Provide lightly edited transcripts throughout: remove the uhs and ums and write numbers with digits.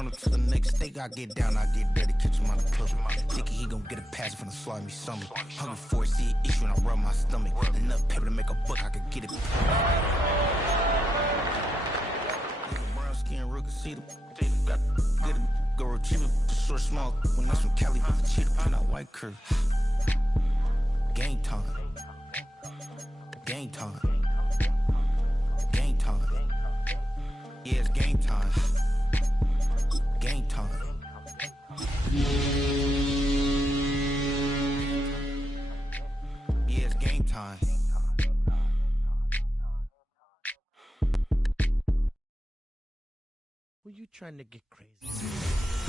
run up to the next state, I get down, I get dirty, catch him on the push. Thinking he gon' get a pass from the slide me something. Hungry for it, see it issue and I rub my stomach. Enough paper to make a buck, I could get it. Brown skin, real can see the got good go retrieve it, short small. When that's from Cali, but the cheetah pin out white curve. Game time. Game time. Game time. Yeah, it's game time. Game time. Yeah, it's game time. Were you trying to get crazy?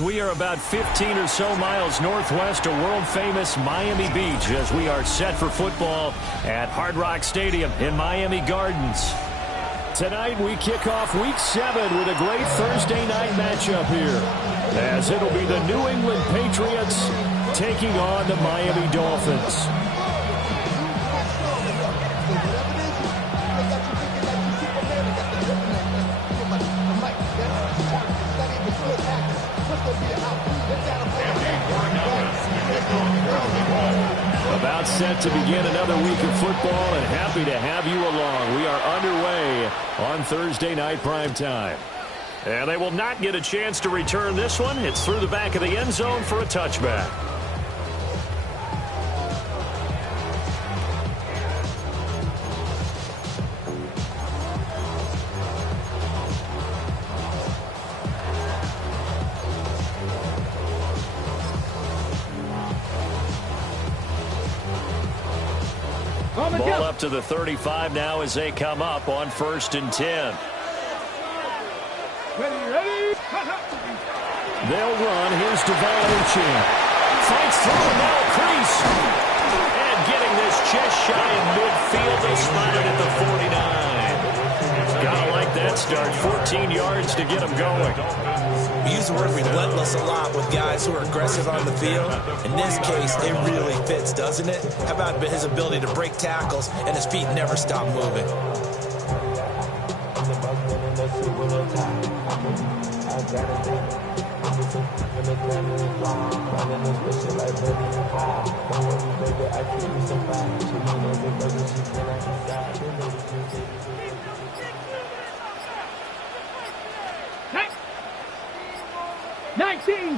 We are about 15 or so miles northwest of world-famous Miami Beach as we are set for football at Hard Rock Stadium in Miami Gardens. Tonight we kick off Week 7 with a great Thursday night matchup here, as it'll be the New England Patriots taking on the Miami Dolphins. About set to begin another week of football, and happy to have you along. We are underway on Thursday night primetime. And they will not get a chance to return this one. It's through the back of the end zone for a touchback. Ball up to the 35 now as they come up on 1st and 10. Ready. They'll run. Here's Devon. Fights through a narrow crease. And getting this just shy in midfield. They spotted at the 49. Gotta like that start. 14 yards to get them going. We use the word relentless a lot with guys who are aggressive on the field. In this case, it really fits, doesn't it? How about his ability to break tackles and his feet never stop moving?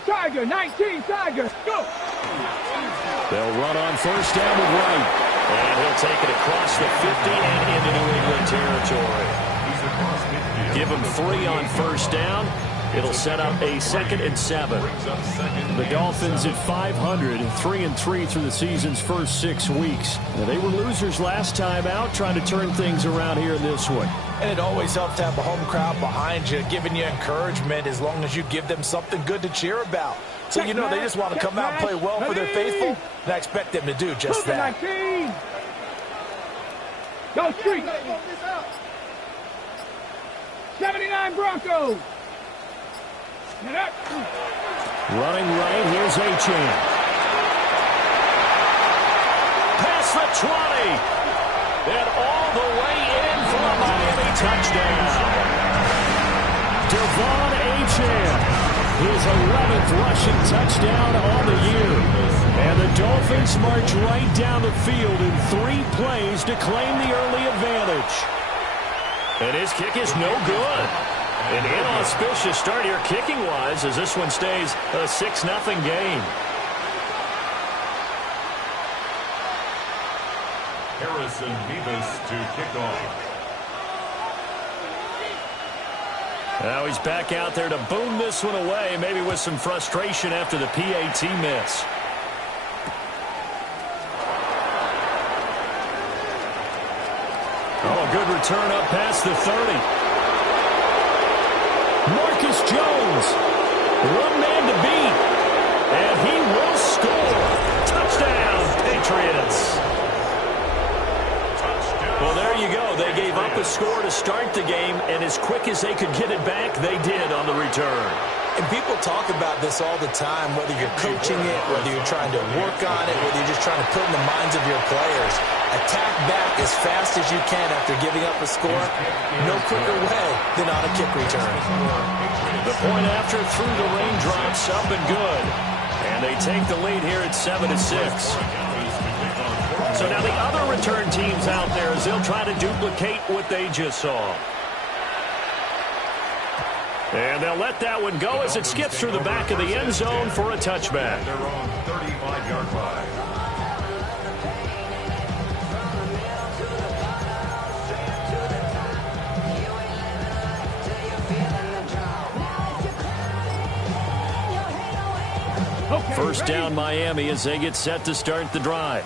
Tiger, 19 Tiger, go! They'll run on 1st down with Wright. And he'll take it across the 50 and into New England territory. Give him 3 on 1st down. It'll set up a 2nd and 7. The Dolphins at 500, 3-3 through the season's first 6 weeks. Now, they were losers last time out, trying to turn things around here in this one. And it always helps to have a home crowd behind you, giving you encouragement as long as you give them something good to cheer about. So, you know, they just want to come out and play well for their faithful, and I expect them to do just that. Go Street! 79 Broncos! Running right, here's Achane. Past the 20. And all the way in for a Miami touchdown. Devon Achane, his 11th rushing touchdown on the year. And the Dolphins march right down the field in 3 plays to claim the early advantage. And his kick is no good. An inauspicious start here kicking-wise as this one stays a 6-0 game. Harrison Beavis to kick off. Now he's back out there to boom this one away, maybe with some frustration after the PAT miss. Oh, a good return up past the 30. Marcus Jones, one man to beat, and he will score. Touchdown, Patriots. Well, there you go. They gave up a score to start the game, and as quick as they could get it back, they did on the return. And people talk about this all the time, whether you're coaching it, whether you're trying to work on it, whether you're just trying to put in the minds of your players. Attack back as fast as you can after giving up a score. No quicker way than on a kick return. The point after through the raindrops, up and good. And they take the lead here at 7-6. So now the other return teams out there as they'll try to duplicate what they just saw. And they'll let that one go as it skips through the back of the end zone for a touchback. Their own 35-yard line. First down Miami as they get set to start the drive.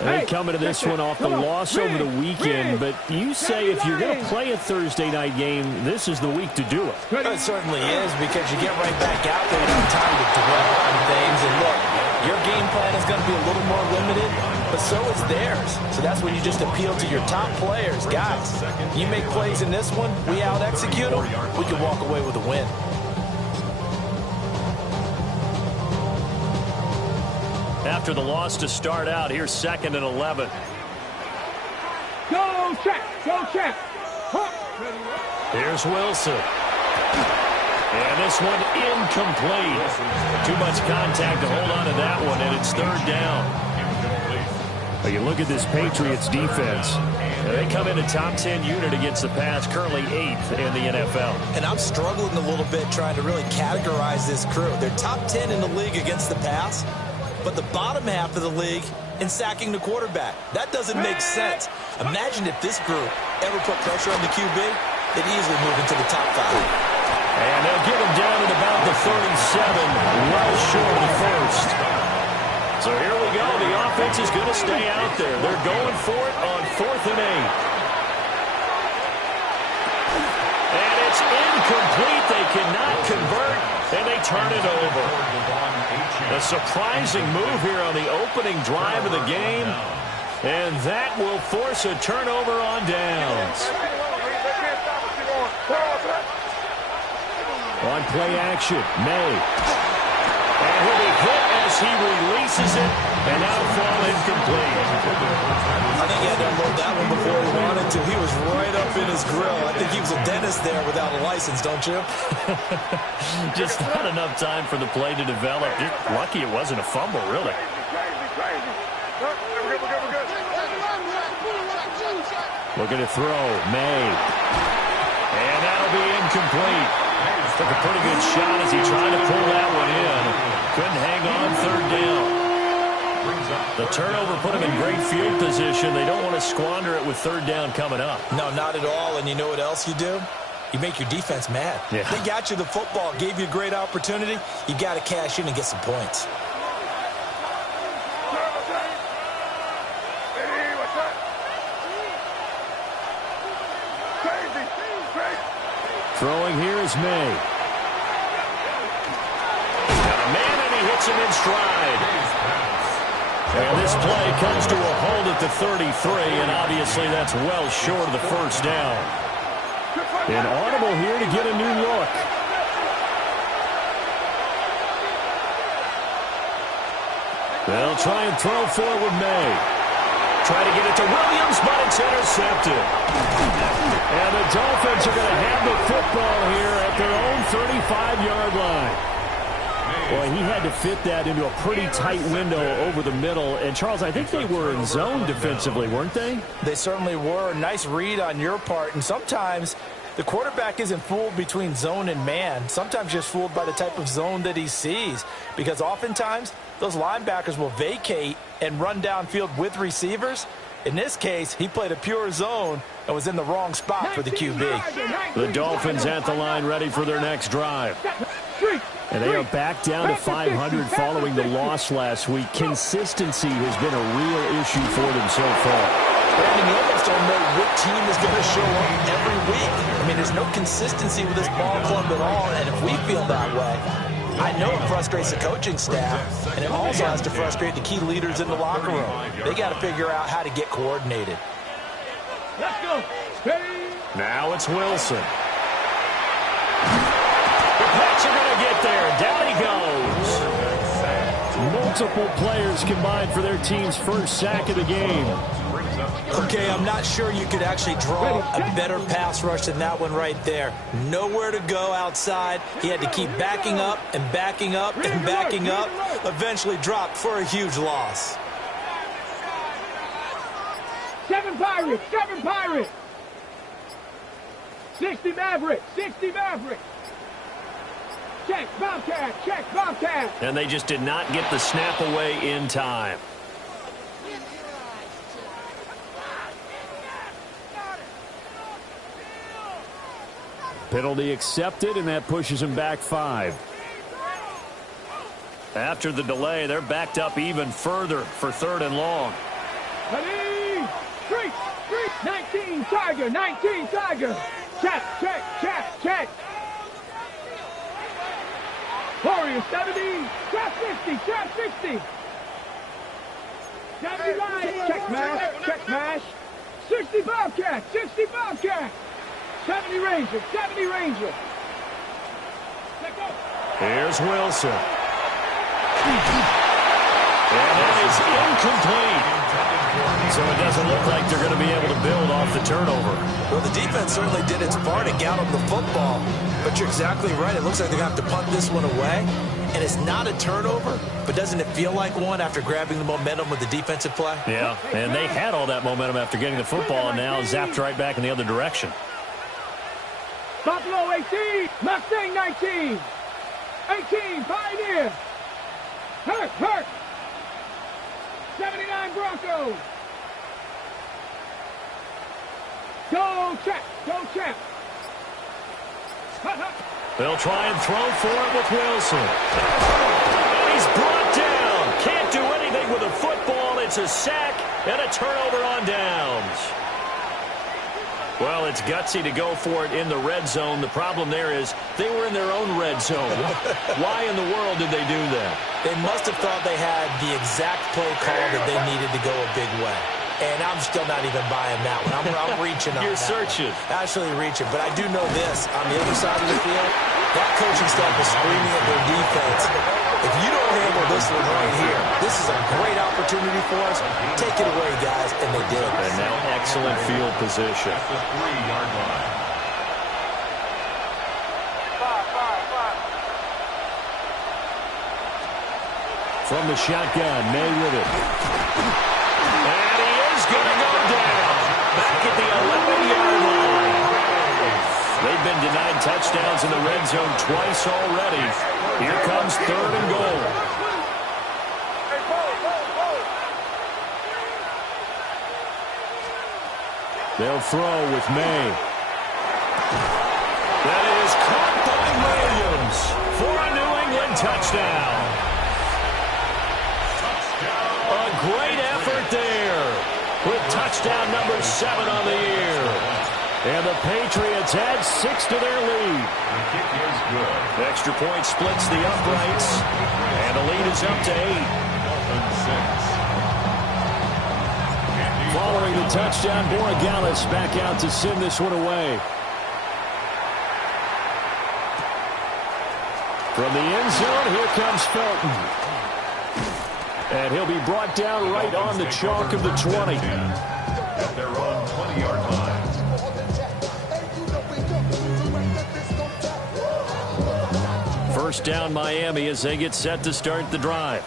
They come into this one off the loss over the weekend, but you say if you're going to play a Thursday night game, this is the week to do it. It certainly is, because you get right back out there. You don't have time to dwell on things. And look, your game plan is going to be a little more limited, but so is theirs. So that's when you just appeal to your top players. Guys, you make plays in this one, we out-execute them, we can walk away with a win. After the loss to start out, here's 2nd and 11. Go, check. Go, check. Here's Wilson. And this one incomplete. Too much contact to hold on to that one, and it's 3rd down. Well, you look at this Patriots defense. They come in a top 10 unit against the pass, currently 8th in the NFL. And I'm struggling a little bit trying to really categorize this crew. They're top 10 in the league against the pass, but the bottom half of the league in sacking the quarterback. That doesn't make sense. Imagine if this group ever put pressure on the QB, they'd easily move into the top 5. And they'll get him down at about the 37, well short of the first. So here we go. The offense is going to stay out there. They're going for it on 4th and 8. And it's incomplete. They cannot convert, and they turn it over. A surprising move here on the opening drive of the game, and that will force a turnover on downs. On play action, May. And he'll be hit as he releases it, and that'll fall incomplete. I think he had to unload that one before he wanted to. He was right up in his grill. I think he was a dentist there without a license, don't you? Just not enough time for the play to develop. Just lucky it wasn't a fumble, really. Looking to throw, May. And that'll be incomplete. Took a pretty good shot as he tried to pull that one in. Couldn't hang on 3rd down. The turnover put him in great field position. They don't want to squander it with 3rd down coming up. No, not at all. And you know what else you do? You make your defense mad. Yeah. They got you the football, gave you a great opportunity. You got to cash in and get some points. Throwing here is May. Got a man, and he hits him in stride. And this play comes to a hold at the 33, and obviously that's well short of the first down. An audible here to get a new look. They'll try and throw for it with May. Try to get it to Williams, but it's intercepted. And the Dolphins are going to have the football here at their own 35-yard line. Boy, he had to fit that into a pretty tight window over the middle. And, Charles, I think they were in zone defensively, weren't they? They certainly were. Nice read on your part. And sometimes the quarterback isn't fooled between zone and man. Sometimes just fooled by the type of zone that he sees. Because oftentimes those linebackers will vacate and run downfield with receivers. In this case, he played a pure zone and was in the wrong spot for the QB. The Dolphins at the line ready for their next drive. And they are back down to 500 following the loss last week. Consistency has been a real issue for them so far. Brandon, you almost don't know what team is going to show up every week. I mean, there's no consistency with this ball club at all, and if we feel that way, I know it frustrates the coaching staff, and it also has to frustrate the key leaders in the locker room. They got to figure out how to get coordinated. Let's go. Now it's Wilson. The Pats are going to get there. Down he goes. Multiple players combined for their team's first sack of the game. Okay, I'm not sure you could actually draw a better pass rush than that one right there. Nowhere to go outside. He had to keep backing up and backing up and backing up. Eventually dropped for a huge loss. 7 Pirates, 7 Pirates. 60 Mavericks, 60 Mavericks. Check, Bobcat. And they just did not get the snap away in time. Penalty accepted, and that pushes them back 5. After the delay, they're backed up even further for 3rd and long. Ready, street, 19 Tiger. Check. Warriors 70, trap 50. 70 Lions, check mash. 60 Bobcat. 70 Ranger. Let go. Here's Wilson. And that is incomplete. So it doesn't look like they're going to be able to build off the turnover. Well, the defense certainly did its part and got them the football. But you're exactly right. It looks like they're going to have to punt this one away. And it's not a turnover, but doesn't it feel like one after grabbing the momentum with the defensive play? Yeah, and they had all that momentum after getting the football and now zapped right back in the other direction. Buffalo 18, Mustang 19. 18, Pioneer. Hurt. 79 Broncos. Go check. They'll try and throw for it with Wilson. And he's brought down. Can't do anything with a football. It's a sack and a turnover on downs. Well, it's gutsy to go for it in the red zone. The problem there is they were in their own red zone. Why in the world did they do that? They must have thought they had the exact play call that they needed to go a big way. And I'm still not even buying that one. I'm reaching on You're that searching. one. Actually reaching. But I do know this. On the other side of the field, that coaching staff is screaming at their defense. If you don't handle this one right here, this is a great opportunity for us. Take it away, guys. And they did. And now excellent field position. At the 3-yard line. From the shotgun, May with it. And he is going to go down. Back at the 11-yard line. They've been denied touchdowns in the red zone twice already. Here comes 3rd and goal. They'll throw with May. That is caught by Williams for a New England touchdown. A great effort there with touchdown number 7 on the year. And the Patriots add 6 to their lead. The kick is good. Extra point splits the uprights, and the lead is up to 8. Dolphins 6. Following the touchdown, Borregales back out to send this one away. From the end zone, here comes Felton. And he'll be brought down right on the chalk of the 20. At their own 20-yard line. First down, Miami, as they get set to start the drive.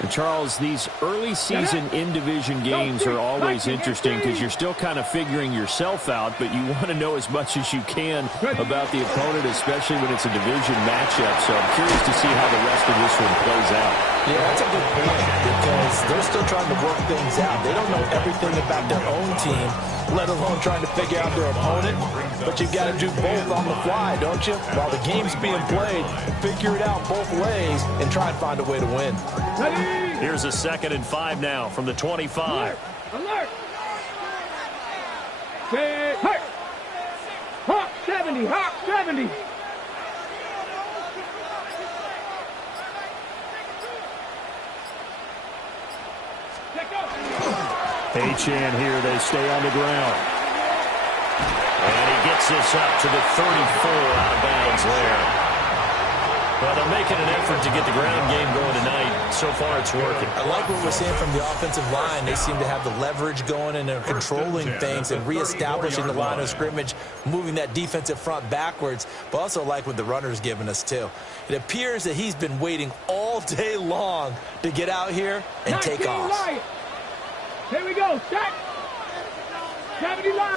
And Charles, these early season in-division games are always interesting because you're still kind of figuring yourself out, but you want to know as much as you can about the opponent, especially when it's a division matchup. So I'm curious to see how the rest of this one plays out. Yeah, that's a good point because they're still trying to work things out. They don't know everything about their own team, let alone trying to figure out their opponent. But you've got to do both on the fly, don't you? While the game's being played, figure it out both ways and try and find a way to win. Here's a 2nd and 5 now from the 25. Alert! Hurt! Hawk 70! Hawk 70! H-Chan here, they stay on the ground. And he gets this up to the 34 out of bounds there. Well, they're making an effort to get the ground game going tonight. So far, it's working. I like what we're seeing from the offensive line. They seem to have the leverage going, and they're controlling things and reestablishing the line of scrimmage, moving that defensive front backwards, but also like what the runner's giving us, too. It appears that he's been waiting all day long to get out here and take off. Light. Here we go. Set. 70 line.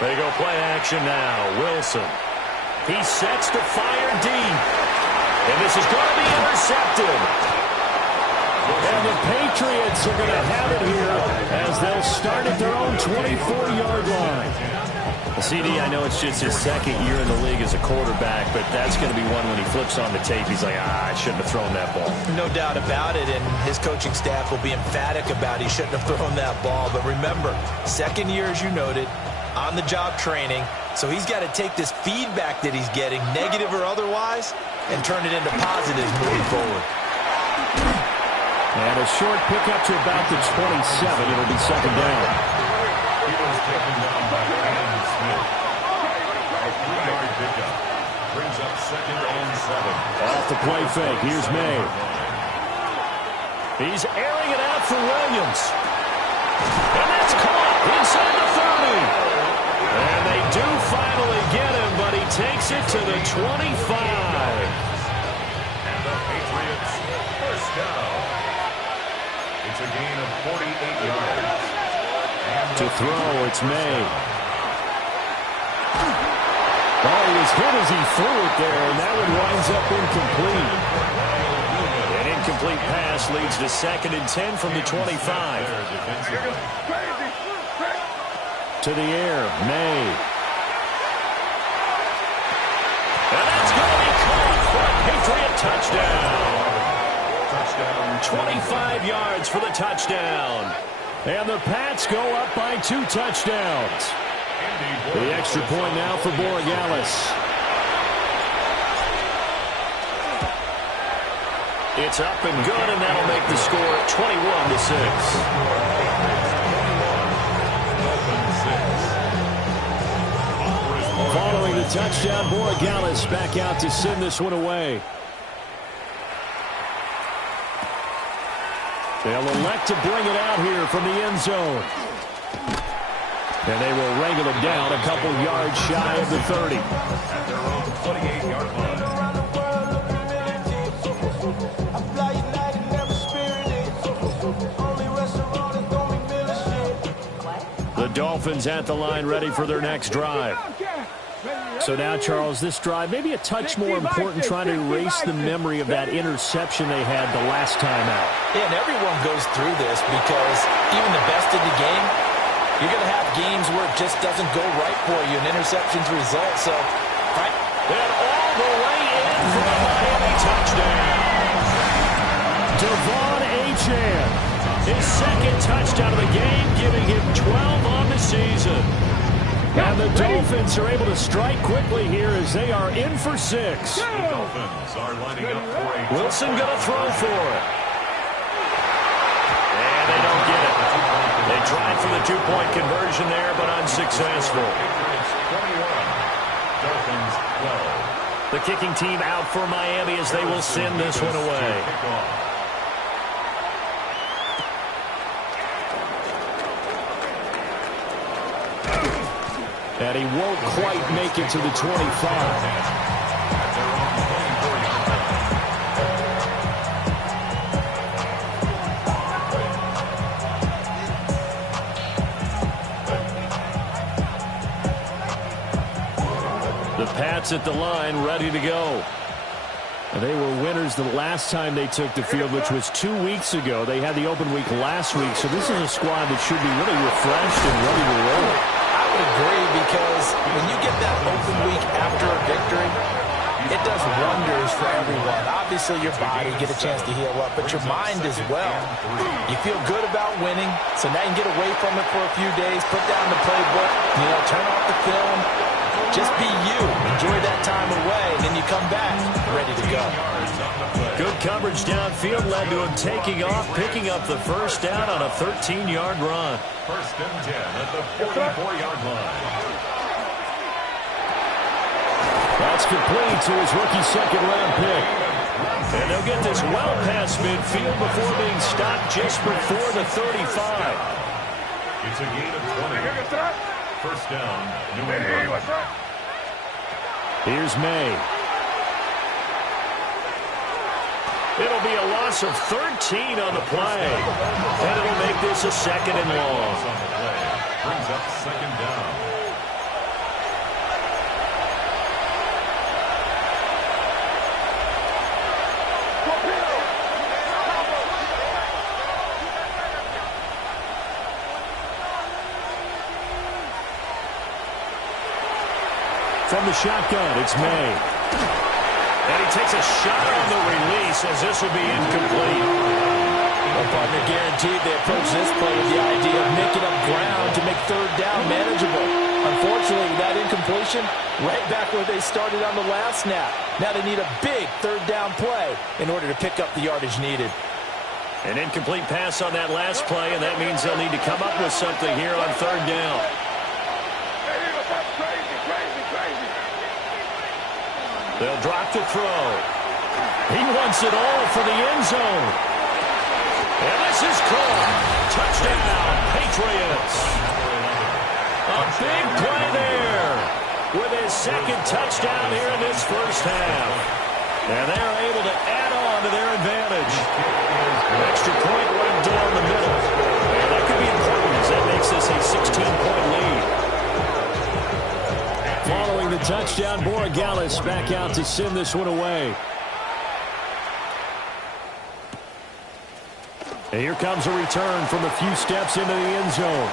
They go play action now. Wilson. He sets to fire deep. And this is going to be intercepted. And the Patriots are going to have it here as they'll start at their own 24-yard line. Well, CD, I know it's just his second year in the league as a quarterback, but that's going to be one when he flips on the tape. He's like, I shouldn't have thrown that ball. No doubt about it, and his coaching staff will be emphatic about he shouldn't have thrown that ball. But remember, second year, as you noted, on-the-job training, so he's got to take this feedback that he's getting, negative or otherwise, and turn it into positives moving forward. And a short pickup to about the 27. It'll be second down. He was taken down by Andy Smith. A 3-yard pickup brings up 2nd and 7. Off the play fake. Here's May. He's airing it out for Williams. And that's caught inside the 30. And they do finally get him, but he takes it to the 25. And the Patriots first down. It's a gain of 48 yards. And To throw, it's May. Oh, he was hit as he threw it there, and that one winds up incomplete. An incomplete pass leads to 2nd and 10 from the 25. To the air, May. And that's going to be caught for a Patriot touchdown. 25 yards for the touchdown. And the Pats go up by 2 touchdowns. The extra point now for Borregales. It's up and good, and that'll make the score 21-6. Following the touchdown, Borregales back out to send this one away. They'll elect to bring it out here from the end zone. And they will wrangle it down a couple yards shy of the 30. At their own 28-yard line. The Dolphins at the line ready for their next drive. So now, Charles, this drive maybe a touch more important, trying to erase the memory of that interception they had the last time out. Yeah, and everyone goes through this because even the best in the game, you're going to have games where it just doesn't go right for you, and interceptions result. So, right. And all the way in for the Miami touchdown. Devon Achane. His 2nd touchdown of the game, giving him 12 on the season. And the Dolphins are able to strike quickly here as they are in for 6. The Dolphins are lining up for a Wilson going to throw for it. And they don't get it. They tried for the 2-point conversion there, but unsuccessful. Patriots 21, Dolphins 12. The kicking team out for Miami as they will send this one away. And he won't quite make it to the 25. The Pats at the line, ready to go. And they were winners the last time they took the field, which was 2 weeks ago. They had the open week last week, so this is a squad that should be really refreshed and ready to roll. I would agree, because when you get that open week after a victory, it does wonders for everyone. Obviously, your body get a chance to heal up, but your mind as well. You feel good about winning, so now you can get away from it for a few days, put down the playbook, turn off the film, just be you. Enjoy that time away, and then you come back ready to go. Good coverage downfield led to him taking off, picking up the first down on a 13-yard run. 1st and 10 at the 44-yard line. Well, That's complete to his rookie second-round pick. And they'll get this well past midfield before being stopped just before the 35. It's a gain of 20. First down, New England. Here's May. It'll be a loss of 13 on the play. And it'll make this a second and long. On the play. Brings up second down. From the shotgun, it's May. And he takes a shot on the release as this will be incomplete. Well, partner, guaranteed they approach this play with the idea of making up ground to make third down manageable. Unfortunately, with that incompletion, right back where they started on the last snap. Now they need a big third down play in order to pick up the yardage needed. An incomplete pass on that last play, and that means they'll need to come up with something here on third down. They'll drop to throw. He wants it all for the end zone. And this is caught. Touchdown, Patriots. A big play there with his second touchdown here in this first half. And they're able to add on to their advantage. Extra point right down the middle. And that could be important as that makes this a 16-point lead. Following the touchdown, Borregales back out to send this one away. And here comes a return from a few steps into the end zone.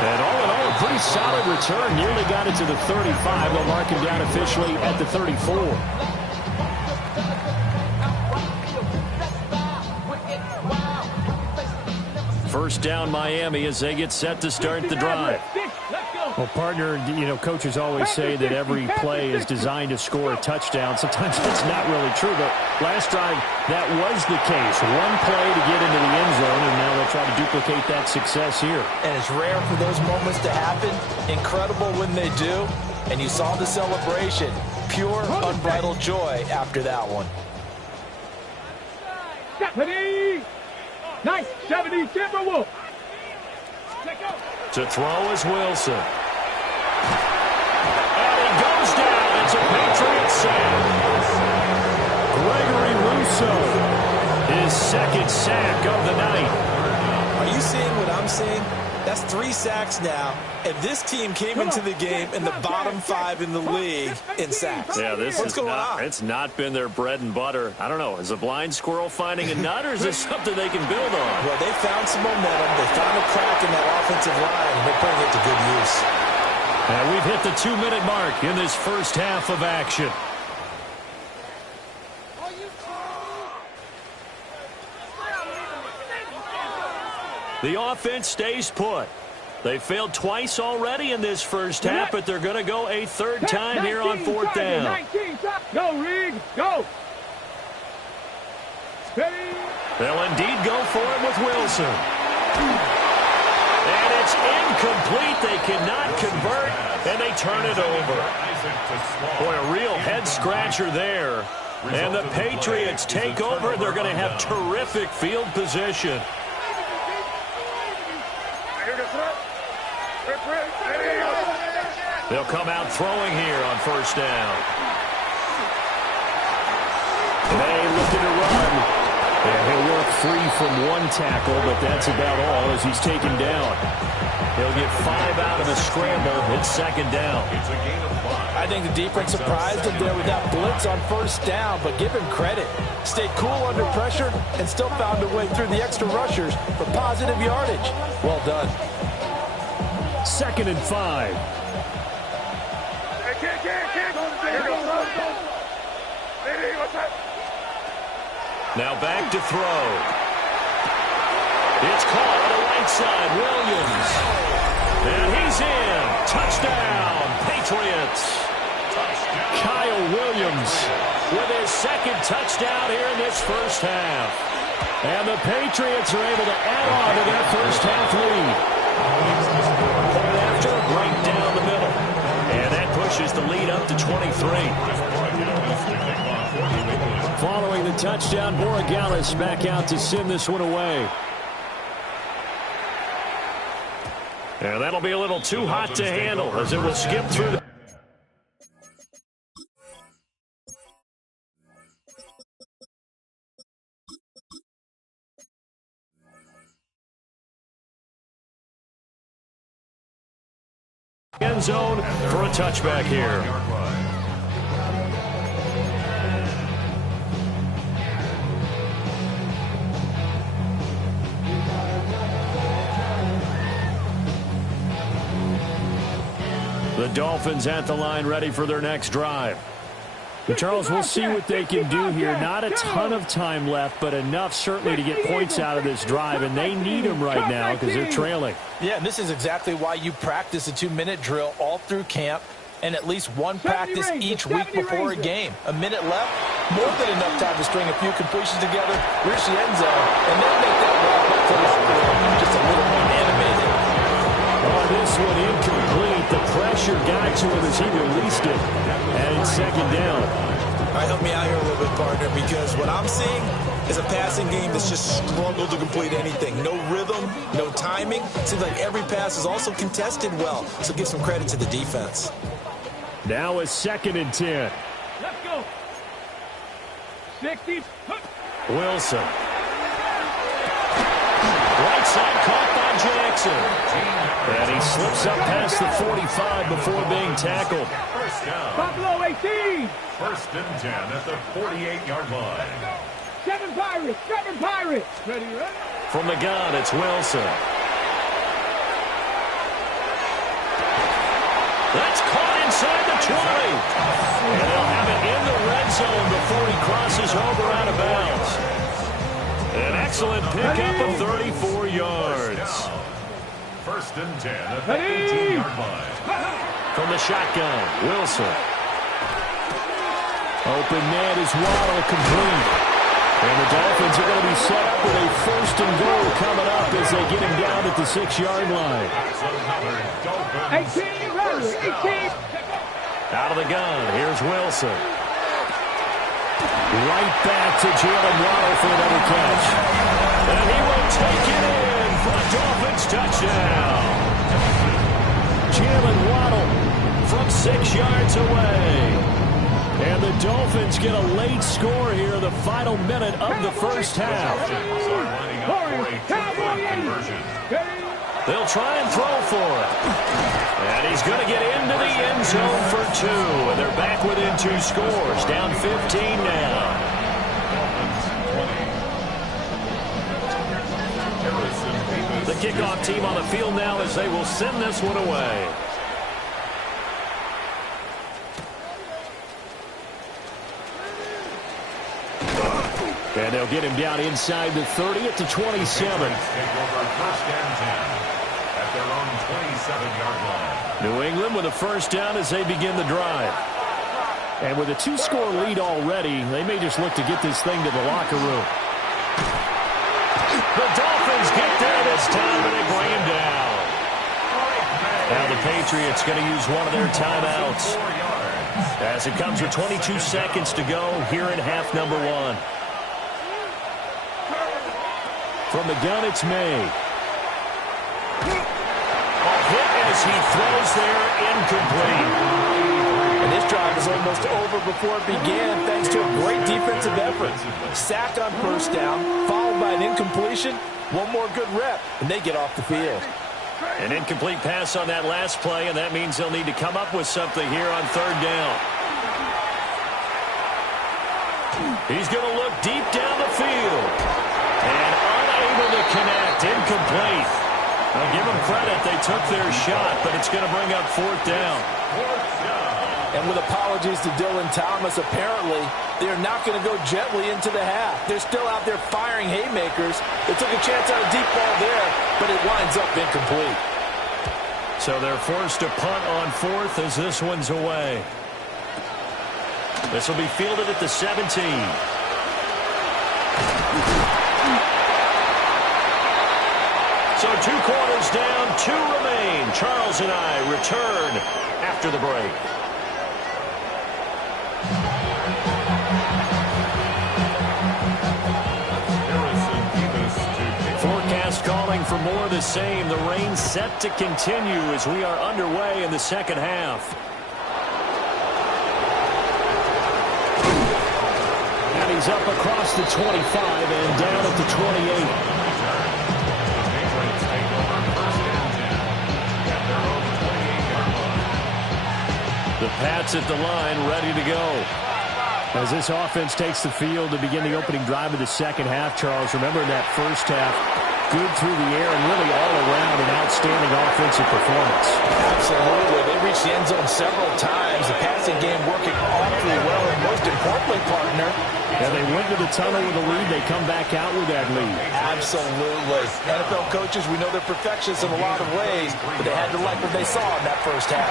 And all in all, a pretty solid return. Nearly got it to the 35. They'll mark him down officially at the 34. First down, Miami, as they get set to start the drive. Well, partner, you know, coaches always say that every play is designed to score a touchdown. Sometimes that's not really true, but last drive, that was the case. One play to get into the end zone, and now they'll try to duplicate that success here. And it's rare for those moments to happen. Incredible when they do. And you saw the celebration. Pure, unbridled joy after that one. 70! Nice! 70 Timberwolf! To throw is Wilson. And he goes down. It's a Patriot sack. Gregory Rousseau, his second sack of the night. Are you seeing what I'm seeing? That's 3 sacks now, and this team came into the game in the bottom 5 in the league in sacks. Yeah, What's going on? It's not been their bread and butter. I don't know. Is a blind squirrel finding a nut, or is this something they can build on? Well, they found some momentum. They found a crack in that offensive line, and they're putting it to good use. And we've hit the 2-minute mark in this first half of action. The offense stays put. They failed twice already in this first half, but they're going to go a third time here on fourth down. 19, go, Reed, go! They'll indeed go for it with Wilson. And it's incomplete. They cannot convert, and they turn it over. Boy, a real head-scratcher there. And the Patriots take over. They're going to have terrific field position. They'll come out throwing here on first down. May looking to run. And he'll work free from one tackle, but that's about all as he's taken down. He'll get 5 out of the scramble. It's second down. It's a gain of 5. I think the defense surprised him there with that blitz on first down, but give him credit. Stayed cool under pressure and still found a way through the extra rushers for positive yardage. Well done. 2nd and 5. Now back to throw. It's caught on the right side. Williams. And he's in. Touchdown, Patriots. Kyle Williams With his second touchdown here in this first half. And the Patriots are able to add on to their first half lead. Point after, right down the middle. And that pushes pushes the lead up to 23. Following the touchdown, Borregales back out to send this one away. And that'll be a little too hot to handle as it will skip through the end zone for a touchback here. The Dolphins at the line, ready for their next drive. And Charles, we'll see what they can do here. Not a ton of time left, but enough certainly to get points out of this drive, and they need them right now because they're trailing. Yeah, and this is exactly why you practice a 2-minute drill all through camp and at least one practice each week before a game. A minute left, more than enough time to string a few completions together, reach the end zone, and then make that walk back to the locker room just a little more animated. Oh, this one incomplete. The pressure got to him as he released it, and it's second down. All right, help me out here a little bit, partner, because what I'm seeing is a passing game that's just struggled to complete anything. No rhythm, no timing. Seems like every pass is also contested well, so give some credit to the defense. Now it's 2nd and 10. Let's go. 60. Wilson. Right side caught by Jackson. And he slips up past the 45 before being tackled. First down. Buffalo 18. 1st and 10 at the 48-yard line. 7 Pirates. 7 Pirates. Ready, ready. From the gun, it's Wilson. That's caught inside the 20. And they'll have it in the red zone before he crosses over out of bounds. An excellent pickup of 34 yards. 1st and 10 at the 18-yard line. From the shotgun, Wilson. Open man is Waddle, complete. And the Dolphins are going to be set up with a 1st and goal coming up as they get him down at the 6-yard line. 18, ready, 18. Out of the gun, here's Wilson. Right back to Jalen Waddle for another catch. And he will take it in for a Dolphins touchdown. Jalen Waddle From 6 yards away. And the Dolphins get a late score here in the final minute of the first half. They'll try and throw for it. And he's going to get into the end zone for 2. And they're back within 2 scores. Down 15 now. The kickoff team on the field now as they will send this one away. And they'll get him down inside the 30 at the 27. Take over 1st and 10 at their own 27-yard line. New England with a 1st down as they begin the drive. And with a 2-score lead already, they may just look to get this thing to the locker room. The Dolphins get there this time, and they bring him down. Now the Patriots going to use one of their timeouts as it comes with 22 seconds to go here in half number 1. From the gun, it's May. A hit as he throws there, incomplete. And this drive is almost over before it began thanks to a great defensive effort. Sack on 1st down, followed by an incompletion. One more good rep, and they get off the field. An incomplete pass on that last play, and that means they'll need to come up with something here on 3rd down. He's going to look deep down the field. And unable to connect, incomplete. I'll give them credit, they took their shot, but it's going to bring up 4th down. And with apologies to Dylan Thomas, apparently they're not going to go gently into the half. They're still out there firing haymakers. They took a chance on a deep ball there, but it winds up incomplete. So they're forced to punt on 4th as this one's away. This will be fielded at the 17. So 2 quarters down, 2 remain. Charles and I return after the break. more of the same. The rain set to continue as we are underway in the second half. And he's up across the 25 and down at the 28. The Pats at the line, ready to go. As this offense takes the field to begin the opening drive of the second half, Charles, remember in that first half, good through the air and really all around an outstanding offensive performance. Absolutely. They reached the end zone several times. The passing game working awfully well, and most importantly, partner, and they went to the tunnel with a lead. They come back out with that lead. Absolutely. NFL coaches, we know they're perfectionists in a lot of ways, but they had to like what they saw in that first half.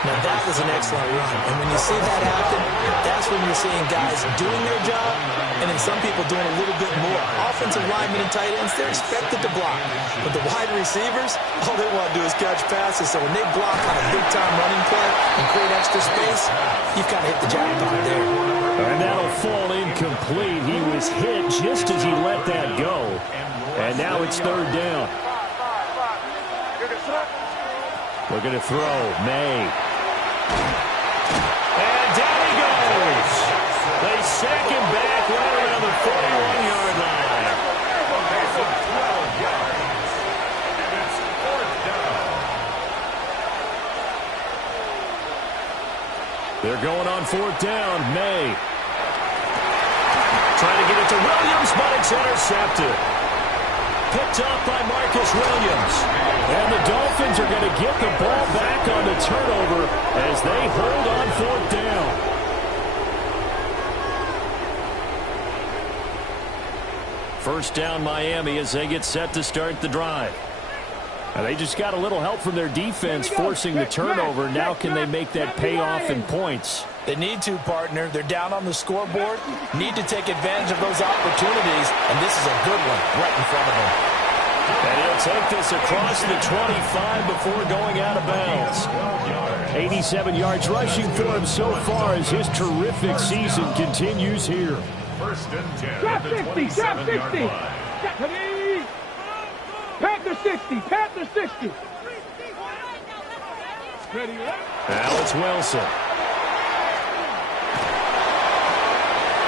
Now, that was an excellent run. And when you see that happen, that's when you're seeing guys doing their job and then some people doing a little bit more. Offensive linemen and tight ends, they're expected to block. But the wide receivers, all they want to do is catch passes. So when they block on a big-time running play and create extra space, you've kind of hit the jackpot there. And that'll fall incomplete. He was hit just as he let that go. And now it's third down. Looking to throw. May. And down he goes. They sack him back right around the 41-yard line. They're going on fourth down. May. Trying to get it to Williams, but it's intercepted. Picked up by Marcus Williams. And the Dolphins are going to get the ball back on the turnover as they hold on fourth down. First down Miami as they get set to start the drive. Now they just got a little help from their defense forcing the turnover. Now can they make that pay off in points? They need to, partner. They're down on the scoreboard. Need to take advantage of those opportunities, and this is a good one right in front of them. And he'll take this across the 25 before going out of bounds. 87 yards rushing for him so far as his terrific season continues here. First and 10. Drop 60, drop 60. Panther 60, Panther 60. Ready, now it's Wilson.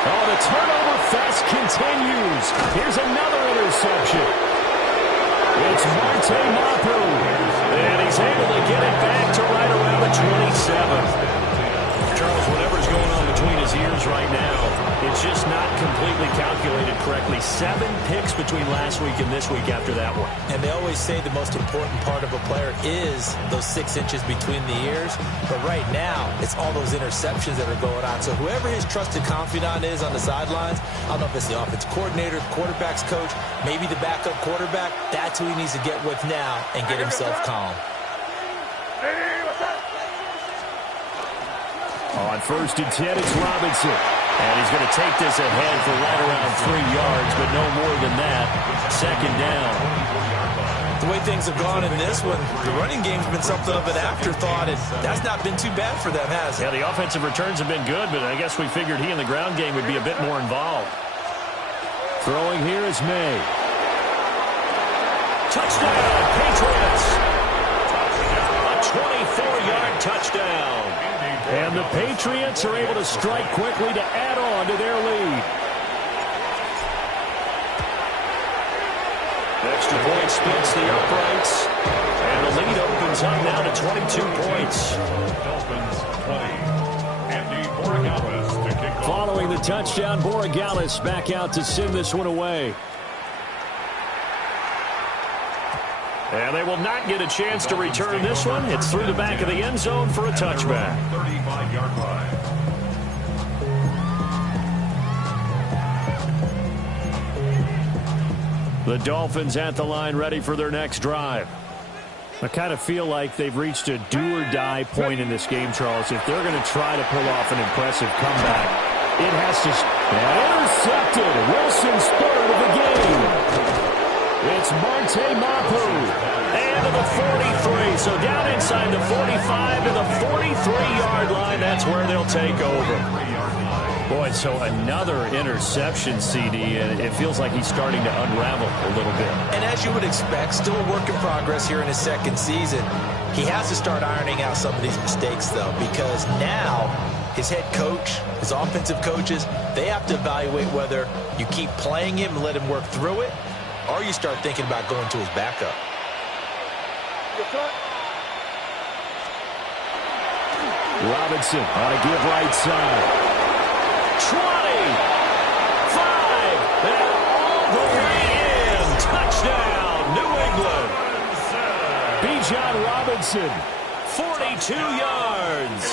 Oh, the turnover fest continues. Here's another interception. It's Marte Mapu. And he's able to get it back to right around the 27. Charles, whatever's going on between his ears right now, it's just not completely calculated correctly. 7 picks between last week and this week after that one. And they always say the most important part of a player is those 6 inches between the ears. But right now, it's all those interceptions that are going on. So whoever his trusted confidant is on the sidelines, I don't know if it's the offensive coordinator, the quarterback's coach, maybe the backup quarterback, that's who he needs to get with now and get himself calm. On first and 10, it's Robinson. And he's going to take this ahead for right around 3 yards, but no more than that. Second down. The way things have gone in this one, the running game's been something of an afterthought, and that's not been too bad for them, has it? Yeah, the offensive returns have been good, but I guess we figured he in the ground game would be a bit more involved. Throwing here is May. Touchdown, Patriots! A 24-yard touchdown. And the Patriots are able to strike quickly to add on to their lead. Extra point splits the uprights. And the lead opens up now to 22 points. Dolphins 20. Andy Borregales to kick off. Following the touchdown, Borregales back out to send this one away. And they will not get a chance to return this one. It's through the back of the end zone for a touchback. 35-yard line. The Dolphins at the line ready for their next drive. I kind of feel like they've reached a do-or-die point in this game, Charles. If they're going to try to pull off an impressive comeback, it has to... intercepted! Wilson's third of the game. It's Marte Mapu. And to the 43. So down inside the 45 to the 43-yard line. That's where they'll take over. Boy, so another interception, CD, and it feels like he's starting to unravel a little bit. And as you would expect, still a work in progress here in his second season. He has to start ironing out some of these mistakes, though, because now his head coach, his offensive coaches, they have to evaluate whether you keep playing him and let him work through it, or you start thinking about going to his backup. Robinson on a give right side. 20, 5, and all the way in. Touchdown, New England. Bijan Robinson, 42 yards.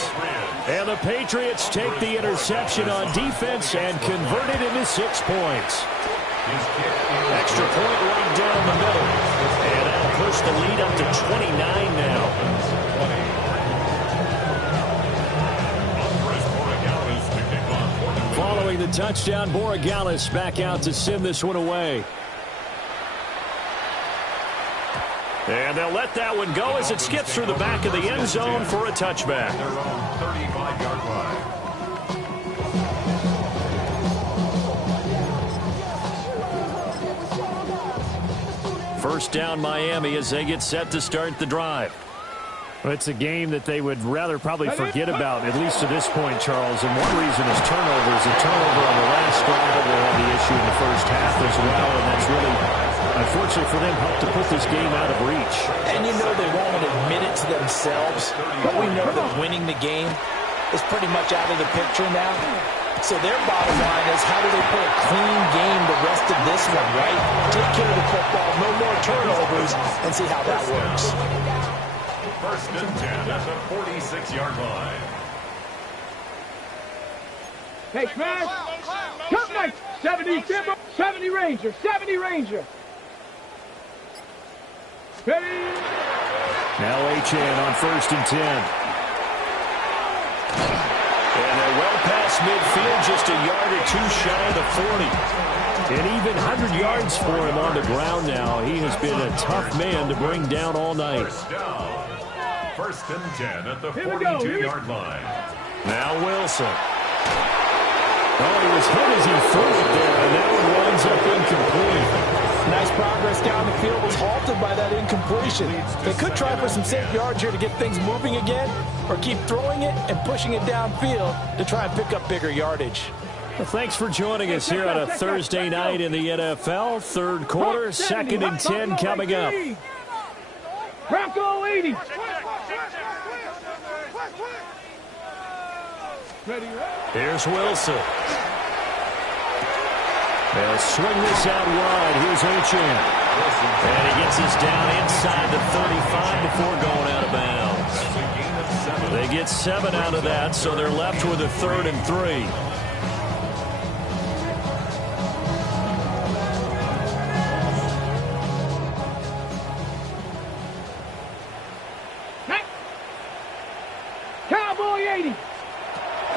And the Patriots take the interception on defense and convert it into 6 points. Extra point right down the middle. And that'll push the lead up to 29 now. Following the touchdown, Borregales back out to send this one away. And they'll let that one go as it skips through the back of the end zone for a touchback. Their own 35-yard line. First down, Miami, as they get set to start the drive. Well, it's a game that they would rather probably forget about, at least to this point, Charles. And one reason is turnovers. A turnover on the last drive will have the issue in the first half as well. And that's really, unfortunately for them, helped to put this game out of reach. And you know they won't admit it to themselves, but we know that winning the game is pretty much out of the picture now. So their bottom line is, how do they play a clean game the rest of this one, right? Take care of the football, no more turnovers, and see how that works. First and 10 at the 46-yard line. Hey, Smash. Come next. 70 Timber. 70 Ranger. 70 Ranger. Ready? Now Achane on first and 10. And they're well past midfield, just a yard or two shy of the 40. An even 100 yards for him on the ground now. He has been a tough man to bring down all night. First down. First and 10 at the 42-yard line. Now Wilson. Oh, he was hit as he threw it there, and that one winds up incomplete. Nice progress down the field, was halted by that incompletion. They could try for some safe yards here to get things moving again, or keep throwing it and pushing it downfield to try and pick up bigger yardage. Well, thanks for joining us here on a Thursday night in the NFL. Third quarter, second and 10 coming up. Bronco 80. Here's Wilson. They'll swing this out wide. Here's Achane. And he gets us down inside the 35 before going out of bounds. They get 7 out of that, so they're left with a 3rd and 3.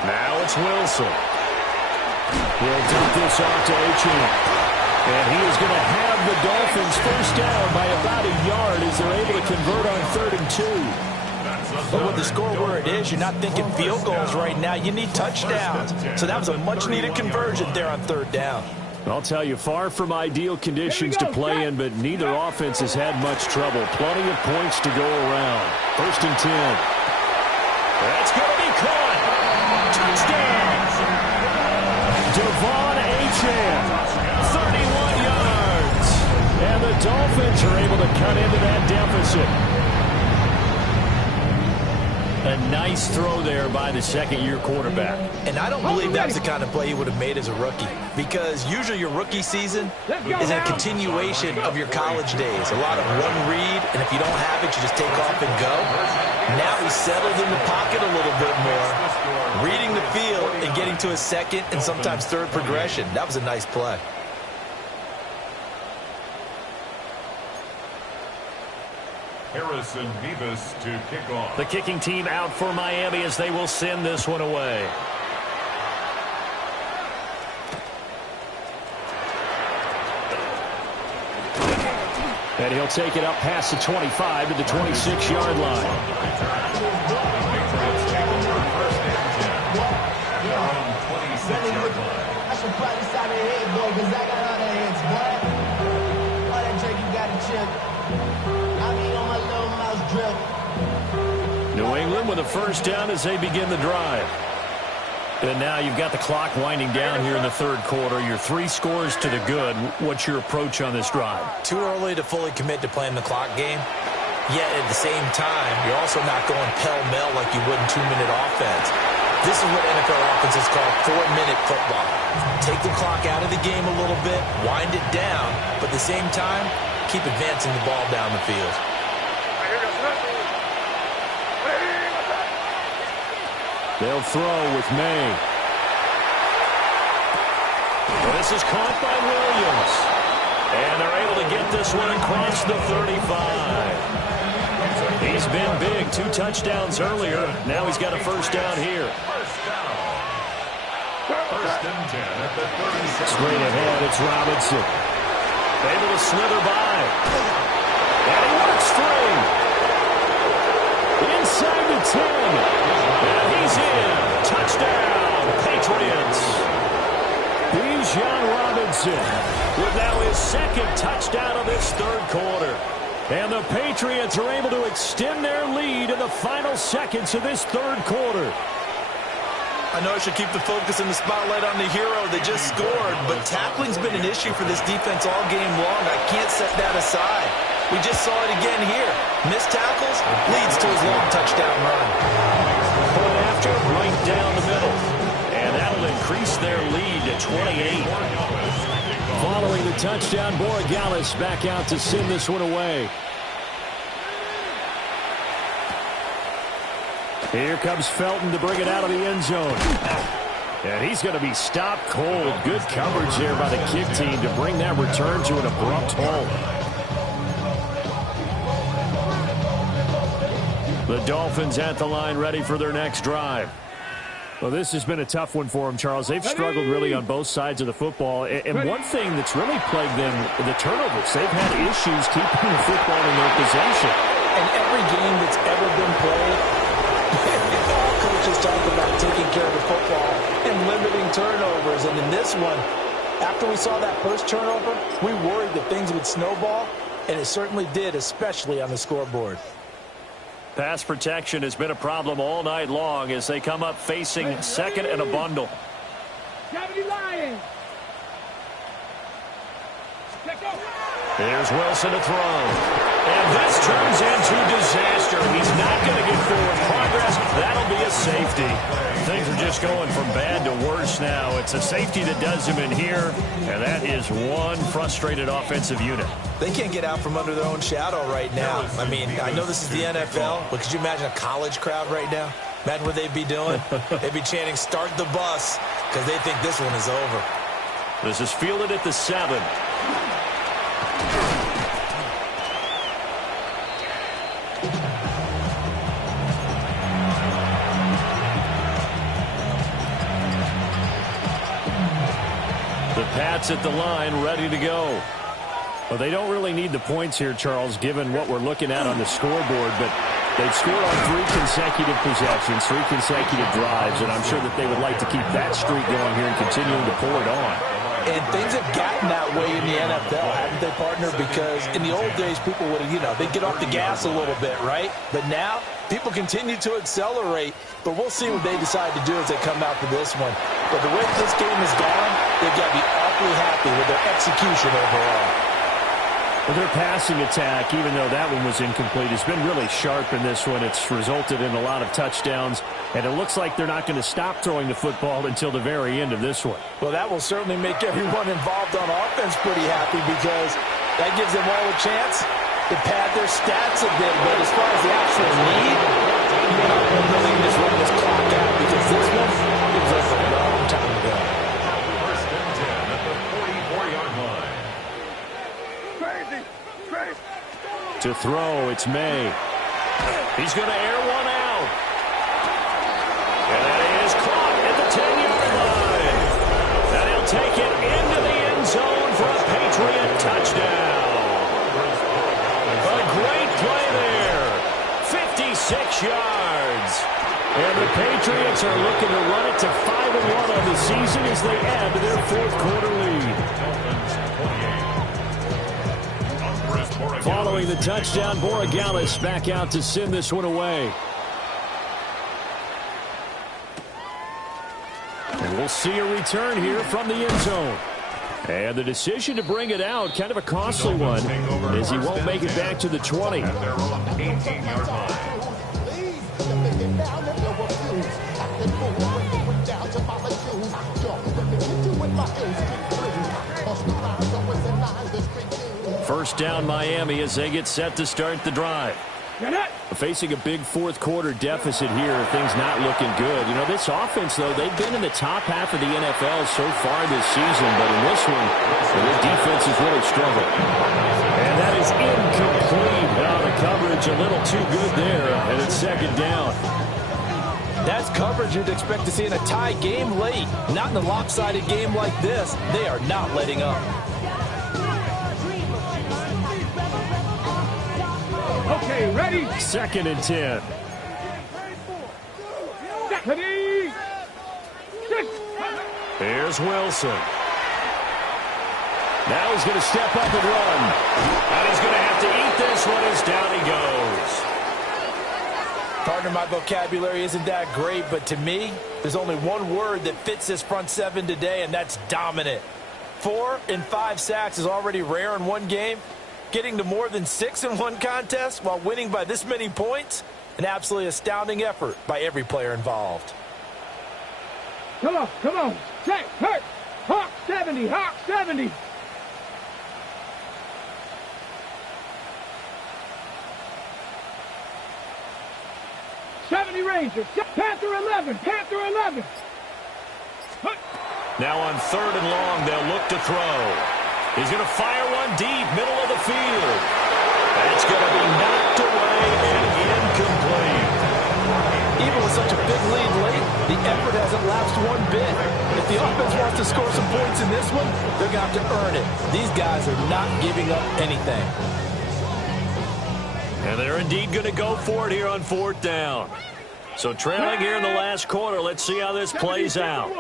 Now it's Wilson. He'll dump this off to Achane. And he is going to have the Dolphins first down by about a yard as they're able to convert on 3rd and 2. But with the score where it is, you're not thinking field goals right now. You need touchdowns. So that was a much-needed conversion there on 3rd down. I'll tell you, far from ideal conditions to play in, but neither offense has had much trouble. Plenty of points to go around. 1st and 10. That's going to be caught. Touchdown. Devon Achane, 31 yards. And the Dolphins are able to cut into that deficit. A nice throw there by the second-year quarterback. And I don't believe that's the kind of play he would have made as a rookie, because usually your rookie season is a continuation of your college days. A lot of one read, and if you don't have it, you just take off and go. Now he's settled in the pocket a little bit more, reading the field and getting to his second and sometimes third progression. That was a nice play. Harrison Beavis to kick off. The kicking team out for Miami as they will send this one away. And he'll take it up past the 25 to the 26-yard line. Patriots take over first and 10. They're on 26 first down as they begin the drive. And now you've got the clock winding down here in the third quarter. Your 3 scores to the good. What's your approach on this drive? Too early to fully commit to playing the clock game. Yet at the same time, you're also not going pell-mell like you would in 2-minute offense. This is what NFL offenses call 4-minute football. Take the clock out of the game a little bit, wind it down, but at the same time, keep advancing the ball down the field. They'll throw with May. Well, this is caught by Williams. And they're able to get this one across the 35. He's been big. 2 touchdowns earlier. Now he's got a first down here. First and 10 at the 36. Straight ahead, it's Robinson. Able to slither by. And he works free. Inside the 10. And he's in. Touchdown, Patriots. Bijan Robinson With now his 2nd touchdown of this third quarter. And the Patriots are able to extend their lead in the final seconds of this third quarter. I know I should keep the focus and the spotlight on the hero that just scored, but tackling's been an issue for this defense all game long. I can't set that aside. We just saw it again here. Missed tackles leads to his long touchdown run. Point after, right down the middle. And that'll increase their lead to 28. Following the touchdown, Borregales back out to send this one away. Here comes Felton to bring it out of the end zone. And he's going to be stopped cold. Good coverage there by the kick team to bring that return to an abrupt halt. The Dolphins at the line, ready for their next drive. Well, this has been a tough one for them, Charles. They've struggled really on both sides of the football. And one thing that's really plagued them, the turnovers. They've had issues keeping the football in their possession. And every game that's ever been played, all coaches talk about taking care of the football and limiting turnovers. And in this one, after we saw that first turnover, we worried that things would snowball, and it certainly did, especially on the scoreboard. Pass protection has been a problem all night long as they come up facing 2nd and a bundle. 70 Lions. Here's Wilson to throw. And this turns into disaster. He's not going to get forward progress. That'll be a safety. Things are just going from bad to worse now. It's a safety that does him in here, and that is one frustrated offensive unit. They can't get out from under their own shadow right now. I mean, I know this is the NFL, but could you imagine a college crowd right now? Imagine what they'd be doing. They'd be chanting, "Start the bus," because they think this one is over. This is fielded at the 7. The Pats at the line, ready to go. Well, they don't really need the points here, Charles, given what we're looking at on the scoreboard, but they've scored on 3 consecutive possessions, 3 consecutive drives, and I'm sure that they would like to keep that streak going here and continuing to pull it on. And things have gotten that way in the NFL, haven't they, partner? Because in the old days, people would have, they'd get off the gas a little bit, right? But now, people continue to accelerate, but we'll see what they decide to do as they come out for this one. But the way this game has gone, they've got to be awfully happy with their execution overall. Well, their passing attack, even though that one was incomplete, has been really sharp in this one. It's resulted in a lot of touchdowns, and it looks like they're not going to stop throwing the football until the very end of this one. Well, that will certainly make everyone involved on offense pretty happy because that gives them all a chance to pad their stats a bit. But as far as the actual need, they can just run this clock out because this one is over a long time ago. First and 10 at the 44-yard line. To throw, it's May. He's going to air one out. And that is caught at the 10-yard line. And he'll take it into the end zone for a Patriot touchdown. A great play there. 56 yards. And the Patriots are looking to run it to 5-1 on the season as they add to their fourth quarter lead. Following the touchdown, Borregales back out to send this one away. And we'll see a return here from the end zone. And the decision to bring it out, kind of a costly one, as he won't make it back to the 20. At their own 18-yard line. First down Miami as they get set to start the drive. Facing a big fourth quarter deficit here, things not looking good. You know, this offense, though, they've been in the top half of the NFL so far this season, but in this one, their defense has really struggled. And that is incomplete. Now the coverage a little too good there, and it's second down. That's coverage you'd expect to see in a tie game late. Not in a lopsided game like this. They are not letting up. Okay, ready? Second and 10. Ready? Here's Wilson. Now he's going to step up and run. And he's going to have to eat this one as down he goes. Partner, my vocabulary isn't that great, but to me, there's only one word that fits this front seven today, and that's dominant. 4 and 5 sacks is already rare in one game. Getting to more than 6 in one contest while winning by this many points, an absolutely astounding effort by every player involved. Come on, come on. Check, hurt. Hawk 70, Hawk 70. Rangers. Panther 11, Panther 11. Now on third and long, they'll look to throw. He's going to fire one deep, middle of the field. That's going to be knocked away and incomplete. Even with such a big lead late, the effort hasn't lapsed one bit. If the offense wants to score some points in this one, they're going to have to earn it. These guys are not giving up anything. And they're indeed going to go for it here on fourth down. So trailing here in the last quarter, let's see how this plays out.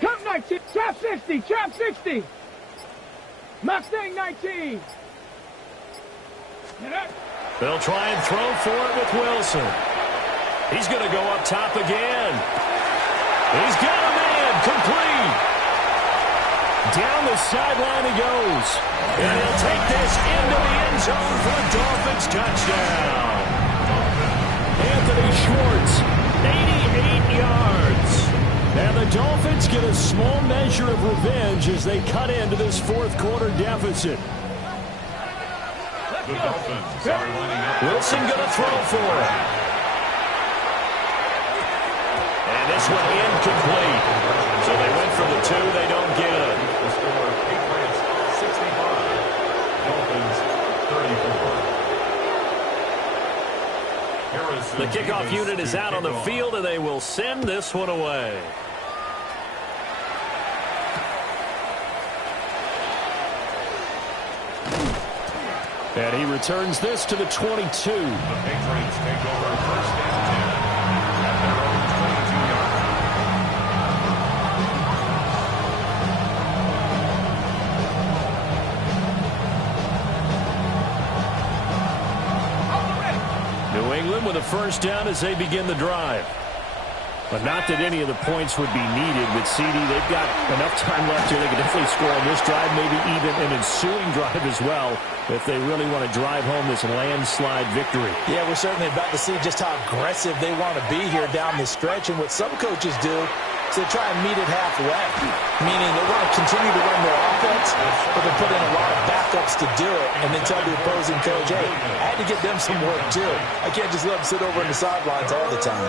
Come 19, trap 60, trap 60. Mustang 19. They'll try and throw for it with Wilson. He's going to go up top again. He's got a man, complete. Down the sideline he goes. And he'll take this into the end zone for a Dolphins touchdown. Anthony Schwartz, 88 yards. And the Dolphins get a small measure of revenge as they cut into this fourth quarter deficit. The Dolphins are lining up. Wilson going to throw for it. And this one incomplete. So they went for the 2, they don't get it. The score, Patriots 65, Dolphins 34. The kickoff unit is out on the field, and they will send this one away. And he returns this to the 22. The Patriots take over first and 10 at their own 22-yard line. New England with a first down as they begin the drive. But not that any of the points would be needed with CD. They've got enough time left here. They can definitely score on this drive, maybe even an ensuing drive as well, if they really want to drive home this landslide victory. Yeah, we're certainly about to see just how aggressive they want to be here down the stretch. And what some coaches do is they try and meet it halfway, meaning they want to continue to run their offense, but they put in a lot of backups to do it, and then tell the opposing coach, hey, I had to get them some work too. I can't just let them sit over in the sidelines all the time.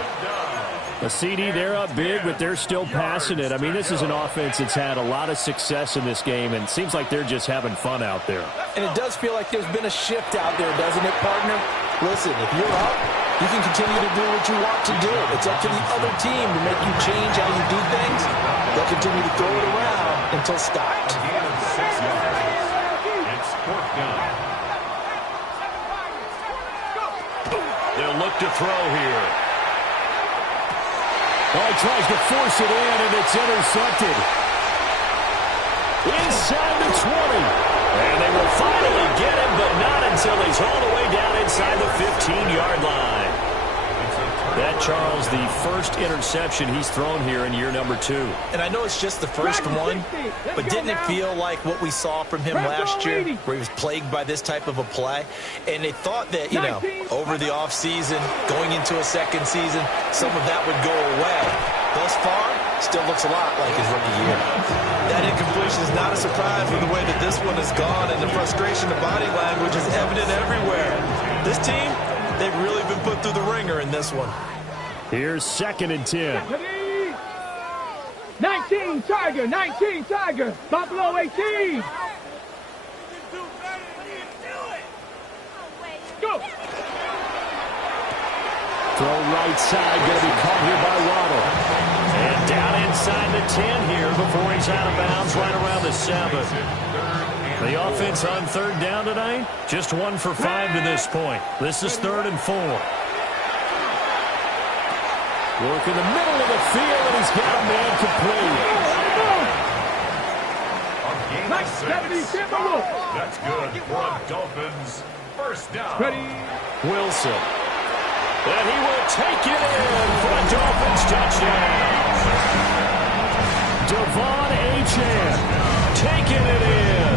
A CD, they're up big, but they're still passing it. I mean, this is an offense that's had a lot of success in this game, and it seems like they're just having fun out there. And it does feel like there's been a shift out there, doesn't it, partner? Listen, if you're up, you can continue to do what you want to do. It's up to the other team to make you change how you do things. They'll continue to throw it around until stopped. It's fourth down. They'll look to throw here. Oh, he tries to force it in, and it's intercepted. Inside the 20. And they will finally get him, but not until he's all the way down inside the 15-yard line. That, Charles, the first interception he's thrown here in year number 2. And I know it's just the first one, but didn't it feel like what we saw from him last year, where he was plagued by this type of a play? And they thought that, you know, over the offseason, going into a second season, some of that would go away. Thus far, still looks a lot like his rookie year. That incompletion is not a surprise with the way that this one has gone, and the frustration of body language is evident everywhere. This team, they've really been put through the ringer in this one. Here's 2nd and 10. 19 Tiger, 19 Tiger, Buffalo 18. Go. Throw right side, going to be caught here by Waddle. And down inside the 10 here before he's out of bounds right around the 7. The offense on 3rd down tonight, just 1 for 5 to this point. This is 3rd and 4. Work in the middle of the field, and he's got a man complete. That's good for a Dolphins first down. Ready. Wilson. And he will take it in for a Dolphins touchdown. Devon Achane taking it in.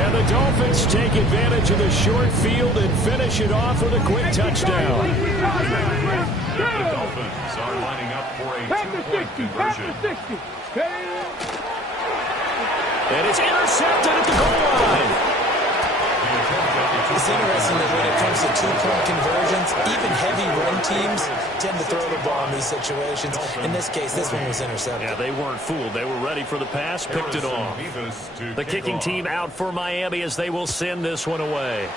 And the Dolphins take advantage of the short field and finish it off with a quick touchdown. The Dolphins are lining up for a two-point conversion. And it's intercepted at the goal line. It's interesting that when it comes to two-point conversions, even heavy run teams tend to throw the ball in these situations. In this case, this one was intercepted. Yeah, they weren't fooled. They were ready for the pass, picked it off. The kicking team out for Miami as they will send this one away.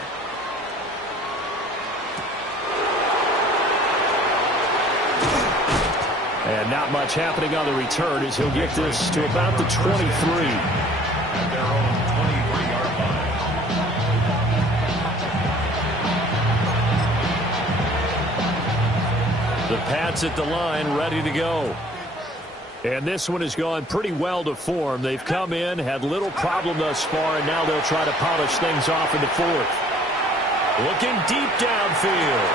And not much happening on the return as he'll get this to about the 23. At their own 23-yard line. The Pats at the line, ready to go. And this one has gone pretty well to form. They've come in, had little problem thus far, and now they'll try to polish things off in the 4th. Looking deep downfield.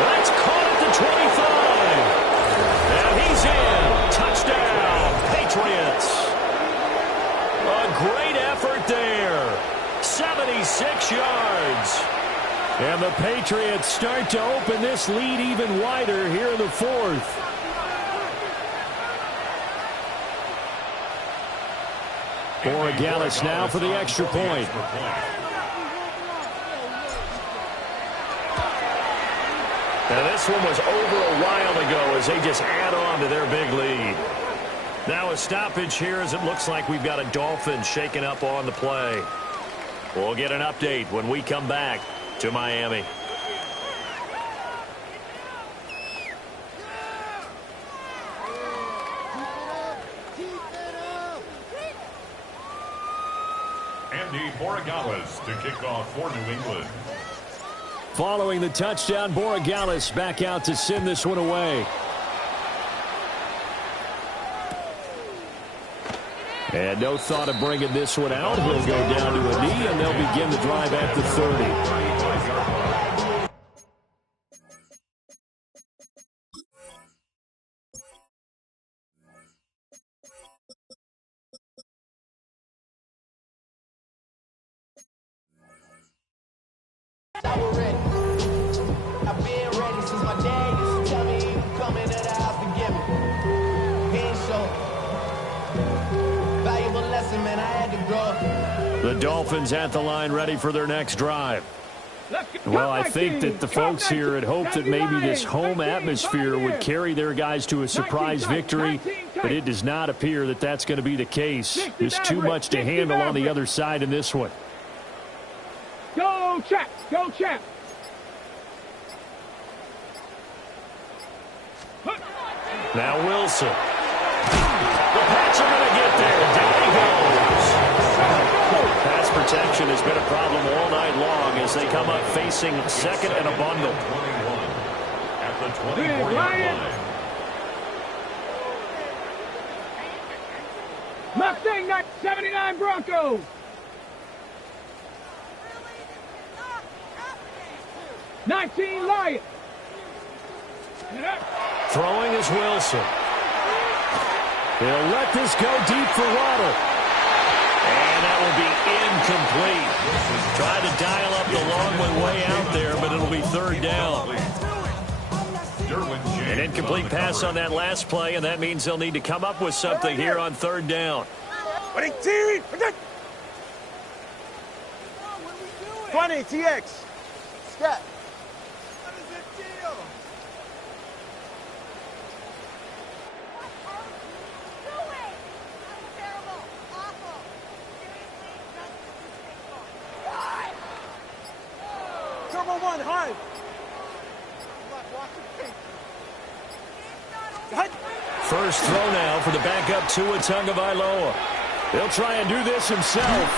That's caught at the 25. And he's in. Touchdown, Patriots. A great effort there. 76 yards. And the Patriots start to open this lead even wider here in the 4th. Borregales now for the extra point. Now this one was over a while ago as they just add on to their big lead. Now a stoppage here as it looks like we've got a Dolphins shaking up on the play. We'll get an update when we come back to Miami. Andy Borregales to kick off for New England. Following the touchdown, Borregales back out to send this one away. And no thought of bringing this one out. He'll go down to a knee, and they'll begin the drive at the 30. The Dolphins at the line ready for their next drive. Well, I think that the folks here had hoped that maybe this home atmosphere would carry their guys to a surprise victory, but it does not appear that that's going to be the case. There's too much to handle on the other side in this one. Go, Chaps! Go, Chaps! Now Wilson. The Pats are going to get there. Down he goes. Pass protection has been a problem all night long as they come up facing second and a bundle. At the 24-yard line. Mustang 79 Broncos. 19 Lions. Throwing is Wilson. He'll let this go deep for Waddle. And that will be incomplete. Tried to dial up the long way out there, but it'll be third down. An incomplete pass on that last play, and that means they'll need to come up with something here on third down. 20 TX. Scat. What is the deal? Terrible. Awful. Seriously, Turbo 1, high. First throw now for the backup Tua Tagovailoa. He'll try and do this himself.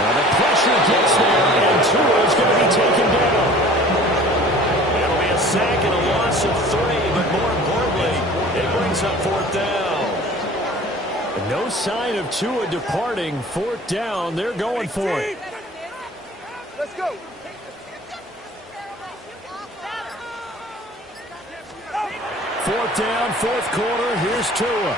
The pressure gets there, and Tua is going to be taken down. It'll be a sack and a loss of 3, but more importantly, it brings up fourth down. No sign of Tua departing. Fourth down, they're going for it. Let's go. Fourth down, fourth quarter. Here's Tua.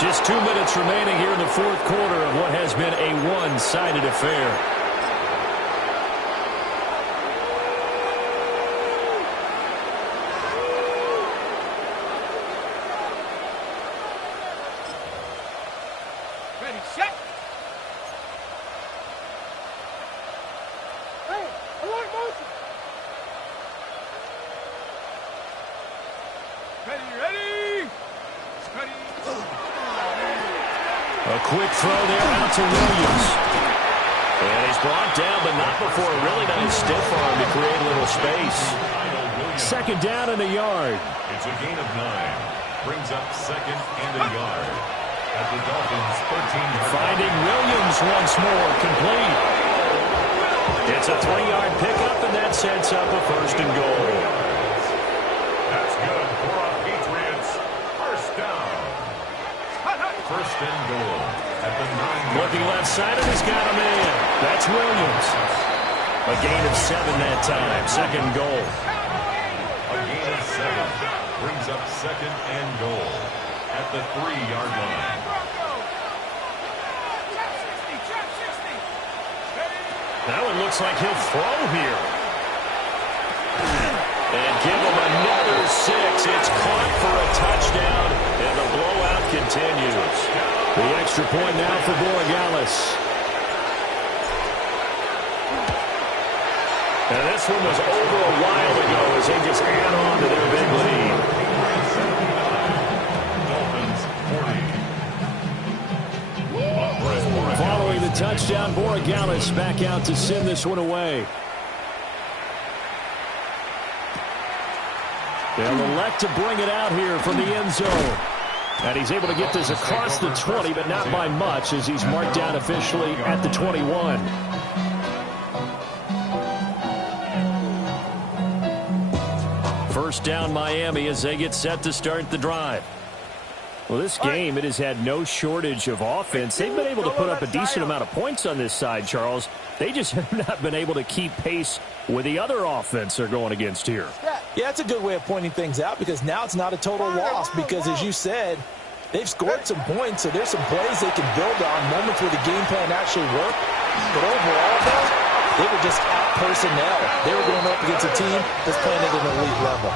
Just 2 minutes remaining here in the fourth quarter of what has been a one-sided affair. Ready, set. Hey, alert motion. Ready. A quick throw there out to Williams. And he's brought down, but not before a really nice stiff arm to create a little space. Second down in the yard. It's a gain of 9. Brings up second and a yard. At the Dolphins' 13-yard. Finding Williams once more, complete. It's a 3-yard pickup, and that sets up a first and goal. That's good for our Patriots. First down. First and goal at the 9. Looking left side, and he's got him in. That's Williams. A gain of 7 that time. Second goal. A gain of 7 brings up second and goal at the 3-yard line. Now it looks like he'll throw here. And give him another 6. It's caught for a touchdown, and the blowout continues. The extra point now for Borregales. And this one was over a while ago as they just add on to their big lead. Dolphins 40. Following the touchdown, Borregales back out to send this one away. They'll elect to bring it out here from the end zone. And he's able to get this across the 20, but not by much, as he's marked down officially at the 21. First down Miami as they get set to start the drive. Well, this game, it has had no shortage of offense. They've been able to put up a decent amount of points on this side, Charles. They just have not been able to keep pace with the other offense they're going against here. Yeah, that's a good way of pointing things out, because now it's not a total loss, because as you said, they've scored some points, so there's some plays they can build on, moments where the game plan actually worked. But overall, though, they were just out personnel. They were going up against a team that's playing at an elite level.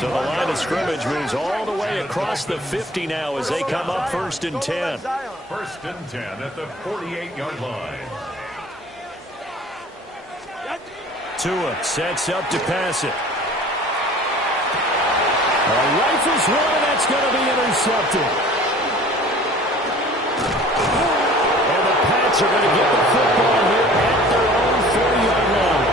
So the line of scrimmage moves all the way across the 50 now as they come up first and 10. First and 10 at the 48-yard line. Tua sets up to pass it. Rifles one, and that's going to be intercepted. And the Pats are going to get the football here at their own 40-yard line.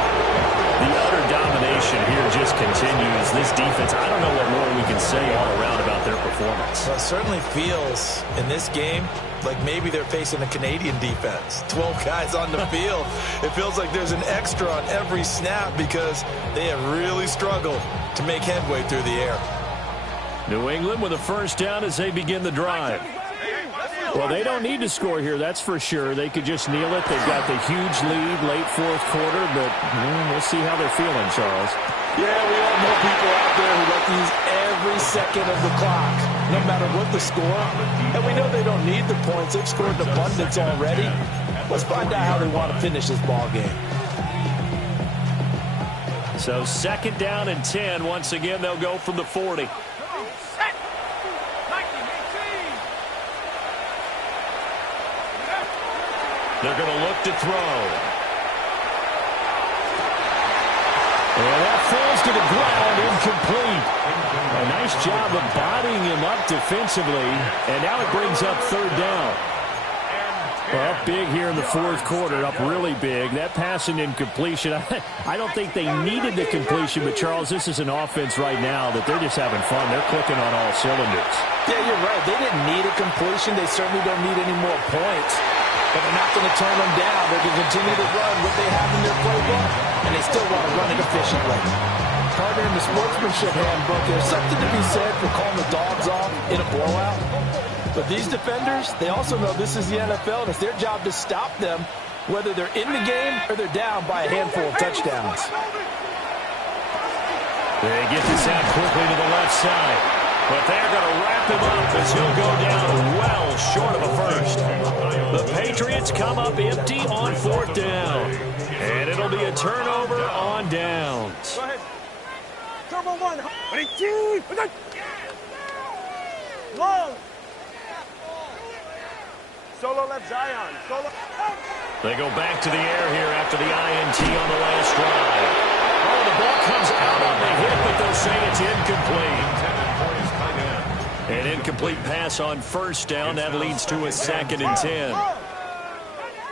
The utter domination here just continues. This defense, I don't know what more we can say all around about their performance. Well, it certainly feels in this game like maybe they're facing a Canadian defense. 12 guys on the field. It feels like there's an extra on every snap because they have really struggled to make headway through the air. New England with a first down as they begin the drive. Well, they don't need to score here, that's for sure. They could just kneel it. They've got the huge lead late fourth quarter, but we'll see how they're feeling, Charles. Yeah, we all know people out there who like to use every second of the clock, no matter what the score. And we know they don't need the points. They've scored in abundance already. Let's find out how they want to finish this ball game. So second down and 10. Once again, they'll go from the 40. They're going to look to throw. And that falls to the ground, incomplete. A nice job of bodying him up defensively. And now it brings up third down. Well, up big here in the fourth quarter, up really big. That pass and incompletion, I don't think they needed the completion, but Charles, this is an offense right now that they're just having fun. They're clicking on all cylinders. Yeah, you're right. They didn't need a completion. They certainly don't need any more points. But they're not going to turn them down. They're going to continue to run what they have in their playbook, and they still want to run it efficiently. Partner, in the sportsmanship handbook, there's something to be said for calling the dogs off in a blowout. But these defenders, they also know this is the NFL, and it's their job to stop them, whether they're in the game or they're down by a handful of touchdowns. They get this out quickly to the left side. But they're going to wrap him up as he'll go down well short of a first. The Patriots come up empty on fourth down. And it'll be a turnover on downs. Go ahead. Turbo one. Ready, two. Long. Solo left Zion. Solo. They go back to the air here after the INT on the last drive. Oh, the ball comes out on the hit, but they'll say it's incomplete. An incomplete pass on first down. That leads to a second and 10.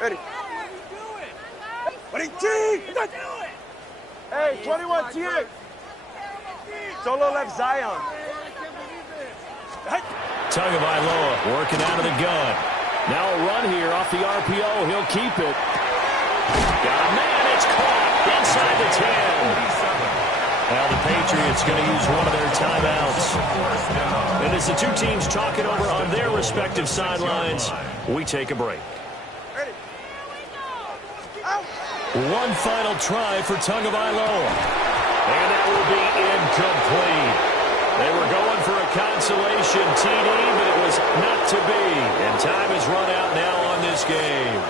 Ready. Ready, two. Hey, 21, T8. Solo left Zion. Tagovailoa working out of the gun. Now a run here off the RPO. He'll keep it. Got a man. It's caught inside the 10. Now the Patriots going to use one of their timeouts. And as the two teams talk it over on their respective sidelines, we take a break. One final try for Tagovailoa. And that will be incomplete. They were going for a consolation TD, but it was not to be. And time is run out now on this game.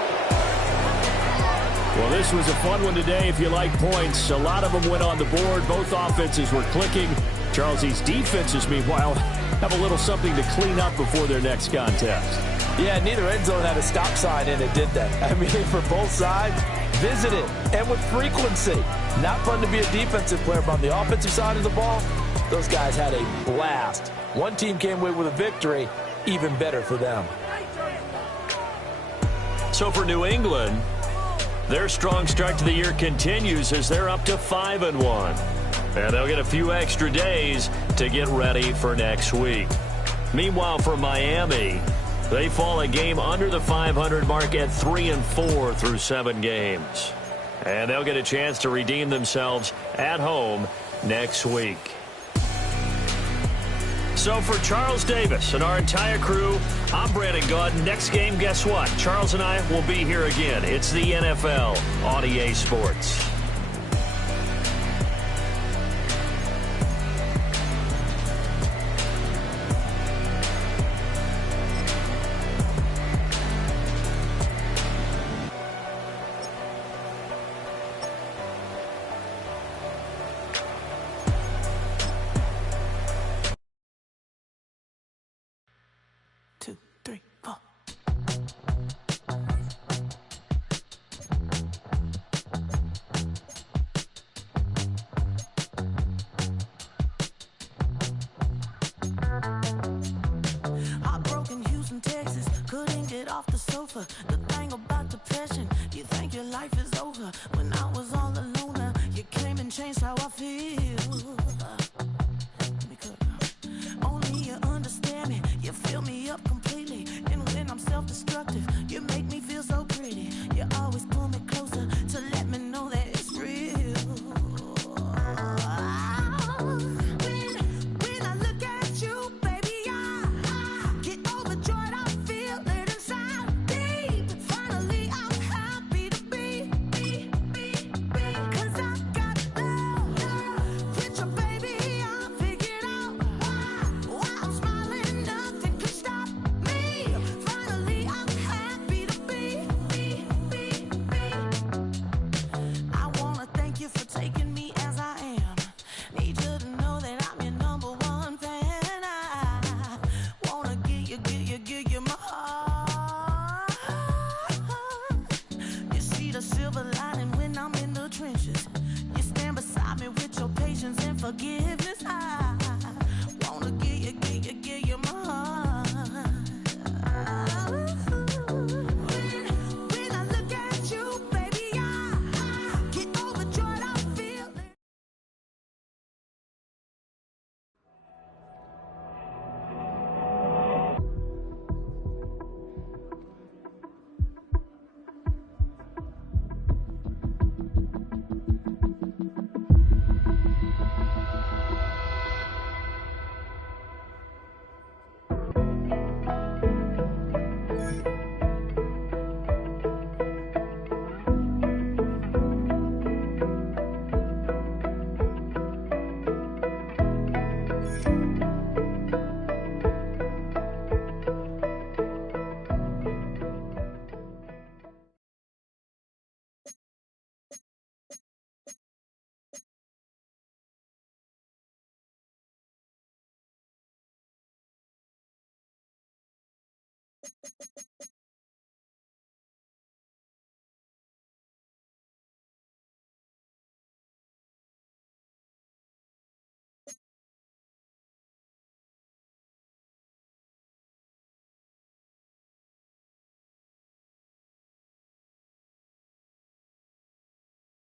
Well, this was a fun one today if you like points. A lot of them went on the board. Both offenses were clicking. Charles, these defenses, meanwhile, have a little something to clean up before their next contest. Yeah, neither end zone had a stop sign in it, did they? I mean, for both sides, visit it, and with frequency. Not fun to be a defensive player, but on the offensive side of the ball, those guys had a blast. One team came away with a victory, even better for them. So for New England, their strong start to the year continues as they're up to 5-1. And they'll get a few extra days to get ready for next week. Meanwhile, for Miami, they fall a game under the 500 mark at 3-4 through 7 games. And they'll get a chance to redeem themselves at home next week. So for Charles Davis and our entire crew, I'm Brandon Gaudin. Next game, guess what? Charles and I will be here again. It's the NFL on EA Sports. The thing about depression, you think your life is over. When I was all alone, you came and changed how I feel. Only you understand me, you fill me up completely. And when I'm self-destructive, you make me feel so pretty. You always pull me closer to let me know that it's real. When I look at you,